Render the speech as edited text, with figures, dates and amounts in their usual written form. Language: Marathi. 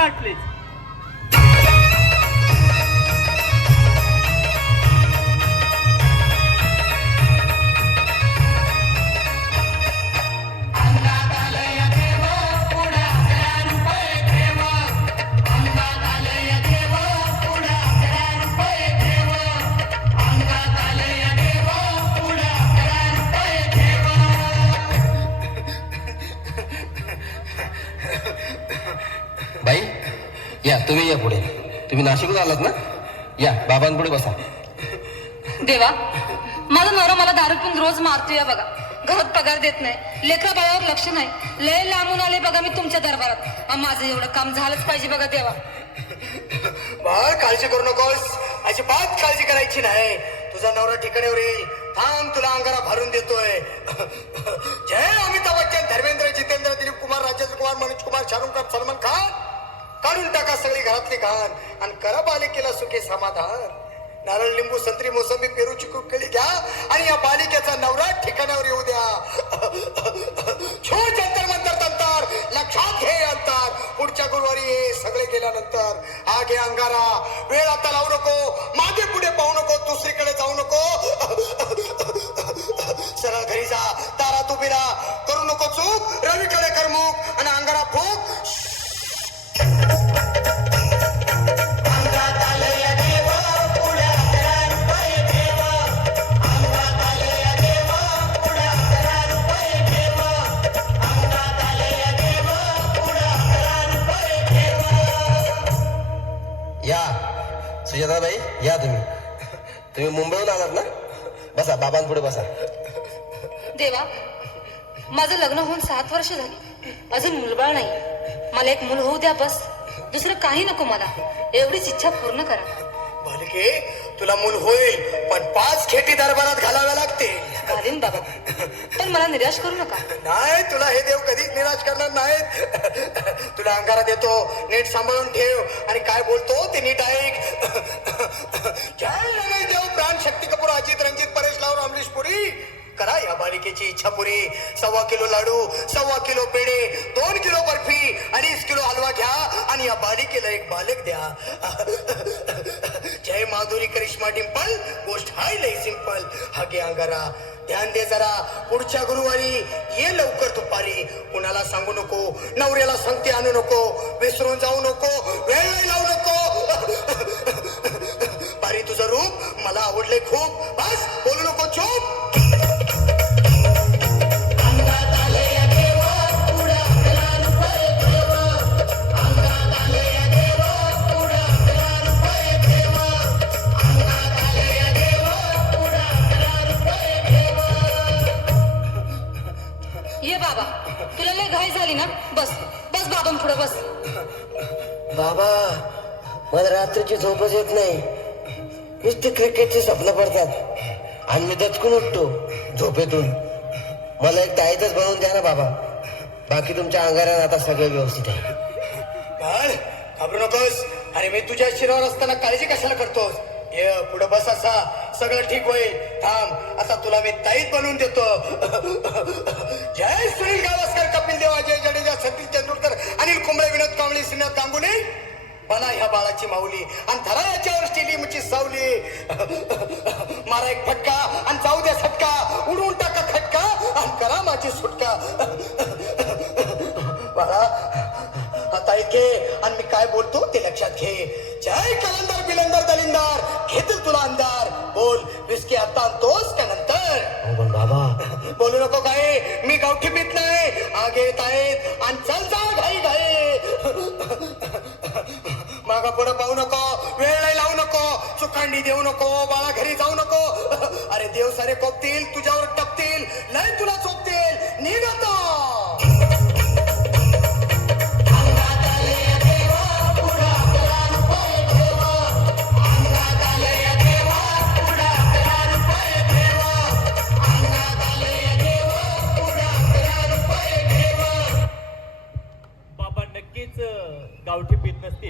वाटलेच. बाई या, तुम्ही या पुढे. तुम्ही नाशिकहून आलात ना? या, बाबांपुढे बसा. देवा, माझा नवरा मला दारू पिऊन रोज मारतोय बघा. घरात पगार देत नाही, लेकरा बाळावर लक्ष नाही. लय लांबून आले बघा मी तुमच्या दरबारात. माझं एवढं काम झालंच पाहिजे बघा देवा. बाळ, काळजी करू नकोस. अजिबात काळजी करायची नाही. तुझा नवरा ठिकाणीवर येईल. थांब, तुला अंगारा भरून देतोय. जय अमिताभ बच्चन, धर्मेंद्र, जितेंद्र, दिलीप कुमार, राजेंद्र कुमार, मनोज कुमार, शाहरुख खान, सलमान खान. काढून टाका सगळी घरातली घाण आणि करा बालिकेला सुखी समाधान. नारळ, लिंबू, संत्री, मोसंबी, पेरू, चिकू, केळी घ्या आणि या बालिकेचा नवरा ठिकाणावर येऊ द्या. छो जंतर मंतर तंतर, लक्षात घे अंतर. पुढच्या गुरुवारी हे सगळे गेल्यानंतर हा घे अंगारा. वेळ आता लावू नको, मागे पुढे पाहू नको, दुसरीकडे जाऊ नको. सरळ घरी जा, दारात उभी राहा. करू नको चूक, रवीकडे करमुक आणि अंगारा फूक. या सुजाताबाई, या. तुम्ही मुंबईहून आलात ना? बसा, बाबांपुढे बसा. देवा, माझं लग्न होऊन 7 वर्ष झाली. अजून मुलबाळ नाही. मला एक मूल होऊ द्या बस. दुसरं काही नको मला. एवढीच इच्छा पूर्ण करा. बालिके, तुला मूल होईल, पण 5 खेटी दरबारात घालाव्या लागतील. घालीन बाबा, पण मला निराश करू नका. नाही, तुला हे देव कधीच निराश करणार नाहीत. तुला अंगारा देतो, नीट सांभाळून ठेव आणि काय बोलतो ते नीट ऐक. जय रमेश देव, प्राण, शक्ती कपूर, अजित, रंजित, परेश लावर, अमरीश पुरी. करा या बालिकेची इच्छा पुरी. 1.25 किलो लाडू, 1.25 किलो पेढे, 2 किलो बर्फी, 2.5 किलो हलवा घ्या आणि या बालिकेला एक बालक द्या. जय माधुरी, करिश्मा, डिंपल, गोष्ट हाय लय सिंपल. हा घे अंगारा, ध्यान दे जरा. पुढच्या गुरुवारी ये लवकर दुपारी. कुणाला सांगू नको, नवऱ्याला संगती आणू नको, विसरून जाऊ नको, वेळ लावू नको. बारी, तुझं रूप मला आवडले खूप. बस, बोलू नको, चूप. ये बाबा, तुला लय घाई झाली ना? बस बस बाबा, पुढे बस. बाबा, मला रात्रीची झोपच येत नाही. नुसते क्रिकेटचे स्वप्न पडतात आणि मी दचकून उठतो झोपेतून. मला एक ताईतच बनवून द्या ना बाबा. बाकी तुमच्या अंगारात आता सगळं व्यवस्थित आहे. बाळ, घाबरू नकोस. अरे मी तुझ्या शिरावर असताना काळजी कशाला करतोस? ये पुढे बस, असा सगळं ठीक होईल. थांब, आता तुला मी ताईत बनवून देतो. जय सुनील गावस्कर, कपिल देव, अजय जडेजा, सतीश तेंडुलकर, अनिल कुंबळे, विनोद कांबळे, श्रीनाथ गांगुली. बना ह्या बाळाची माऊली आणि धरा याच्यावर स्टेलियमची सावली. मारा एक फटका आणि जाऊ द्या सटका. उडवून टाका खटका आणि करा माझी सुटका. बाळा, आता ऐके आणि मी काय बोलतो ते लक्षात घे. जय कलंदर, बिलंदर, दलिंदर, घेतील तुला अंधार. बोल, विस्की आता आणतोस का नंतर? पण बाबा, बोलू नको काय, मी गावठी पीत नाही. आगे येत आहेत आणि चल जा घाई घाई. मागा पुढे पाहू नको, वेळ नाही लावू नको, चुकांडी देऊ नको, बाळा घरी जाऊ नको. अरे देव सारे कोपतील तुझ्यावर.